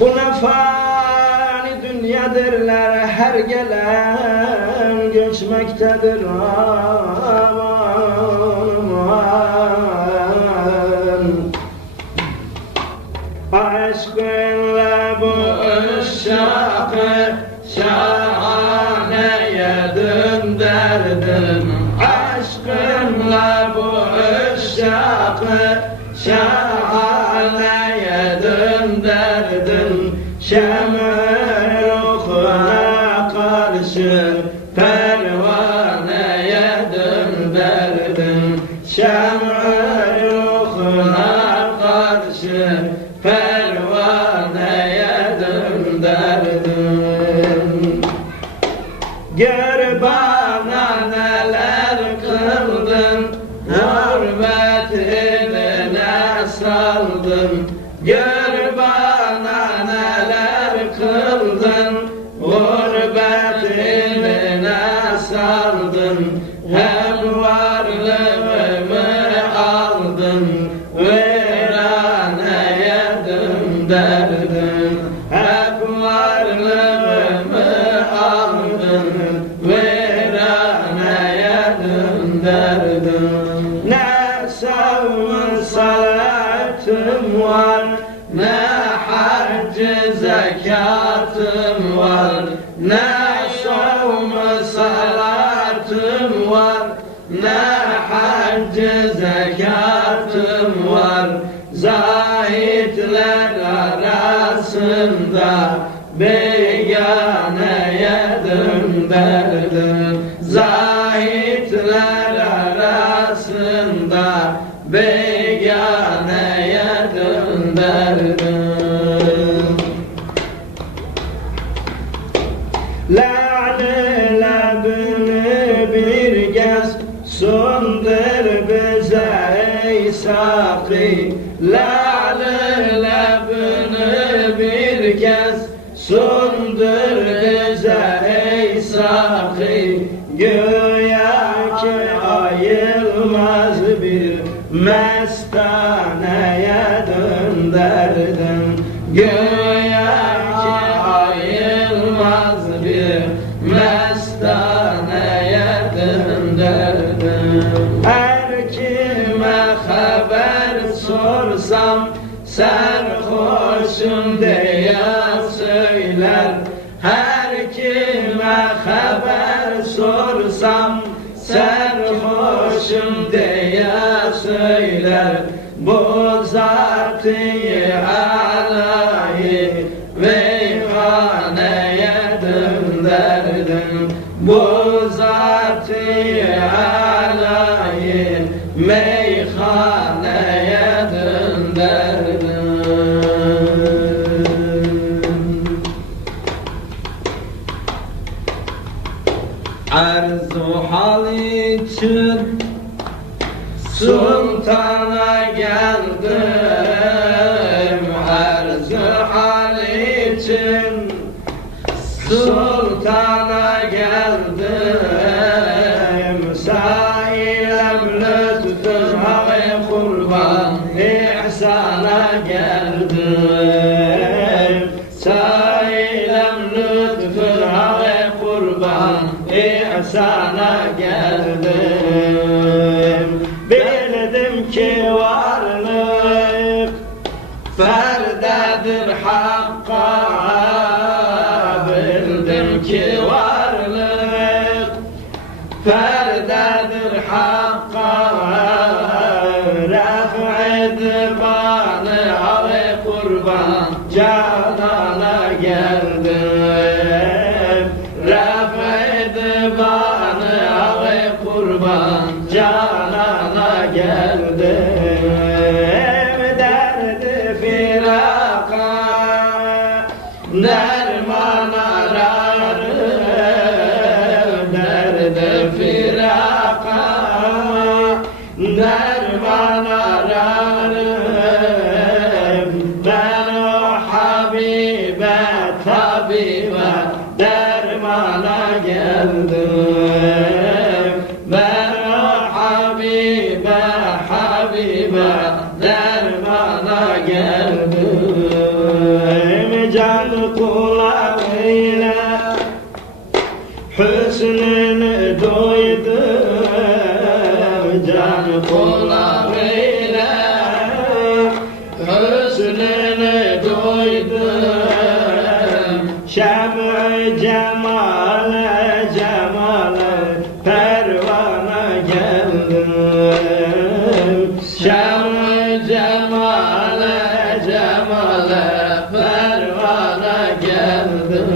Bu ne fani dünyadirler, her gelen göçmektedir. Aşkınla bu uşağı şahaneye döndürdün. Aşkınla bu uşağı şahaneye döndürdün. Şemr ruhuna karşı pervaneye döndürdün. Şemr ruhuna karşı pervaneye döndürdün. Gör bana neler kıldın, hürmet eline saldın. Gör bana neler kıldın, hürmet eline saldın. Hem varlığımı aldın, viraneye döndürdün. Hep varlığımı aldın, viraneye döndürdün. Ne savun salatım var, ne hac zekatım var. Ne savun salatım var, ne hac zekatım var. Zahitler arasında beyaneye döndürdün. Zahitler arasında beyaneye döndürdün. Lale labını bir gez sundur bize ey saki. Lale labını bir kez sundur bize ey saki. Güya ki ayılmaz bir mestaneye döndürdün. Güya ki ayılmaz bir mestaneye döndürdün. Her kime haber sorsam serhoşum diye söyler. Her kime haber sorsam serhoşum diye söyler. Bu zat-ı alayı meyhaneye döndürdün. Bu zat-ı alayı meyhaneye döndürdün. Arzu hal için sultana geldim. Arzu hal için sultana geldim. Sailem lütfün havi kurban ihsana geldim. Sailem lütfün havi kurban ihsana geldim. Bildim ki varlık ferdedir hakka. Bildim ki varlık ferdedir hakka. Raf'id bana havi kurban canana geldim. Raf'id bana havi kurban canana geldim. Derdi firaka derman ararım. Derdi firaka derman ararım. Ben o Habibe tabibe dermana geldim. Ben o Habibe kulağıyla hüsnünü duydum can kulağıyla hüsnünü duydum şem-i cemal